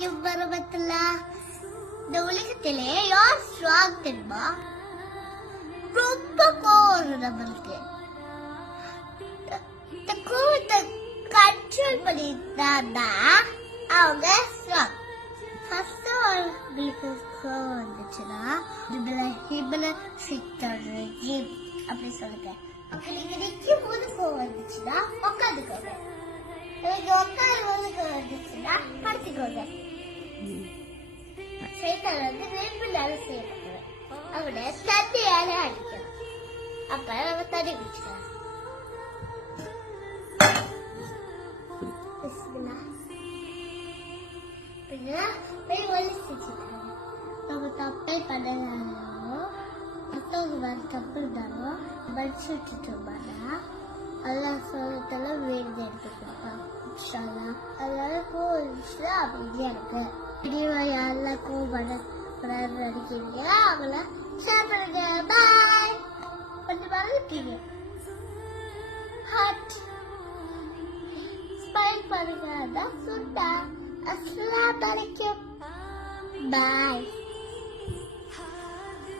அலைக்கும் வரமத்துல்லாஹ். இந்த உலகத்திலே யார் ஸ்ட்ராங் தெரியுமா? ரொம்ப கோவம் நம்மளுக்கு. இந்த கோவத்தை கண்ட்ரோல் பண்ணிட்டாங்கன்னா அவங்க ஸ்ட்ராங். ஃபர்ஸ்ட் அவங்களுக்கு கோவம் வந்துச்சுன்னா அப்படி சொல்லுங்க. நீங்க நிற்கும் போது கோவம் வந்துச்சுன்னா உட்காந்துக்கோங்க. நீங்க உட்காரும் போது கோவம் வந்துச்சுன்னா படுத்துக்கோங்க. சைத்தான் வந்து 2 நேரம் செய்யப்படுவேன். அவனை தண்ணியால அடிக்கணும். அப்ப நம்ம தண்ணி குடிச்சுக்கலாம். நம்ம தப்பே பண்ணனாலும் மற்றவங்க வேற தப்பு இருந்தாலும் படிச்சு விட்டுட்டோம்னா எல்லாம் சொல்லத்துல வேண்டி எடுத்துக்கலாம். அதனால கோவிச்சுன்னா அப்படியே இருக்கு. இனிமே யாரெல்லாம் கோவப்பட நடிக்கிறீங்க அவங்கள ஷேர் பண்ணுங்க. பாய். கொஞ்சம் மறந்துட்டீங்க. ஹார்ட் ஸ்மைல் பண்ணுங்க. அதான் சொன்னா. அஸ்ஸலாமு அலைக்கும். பாய்.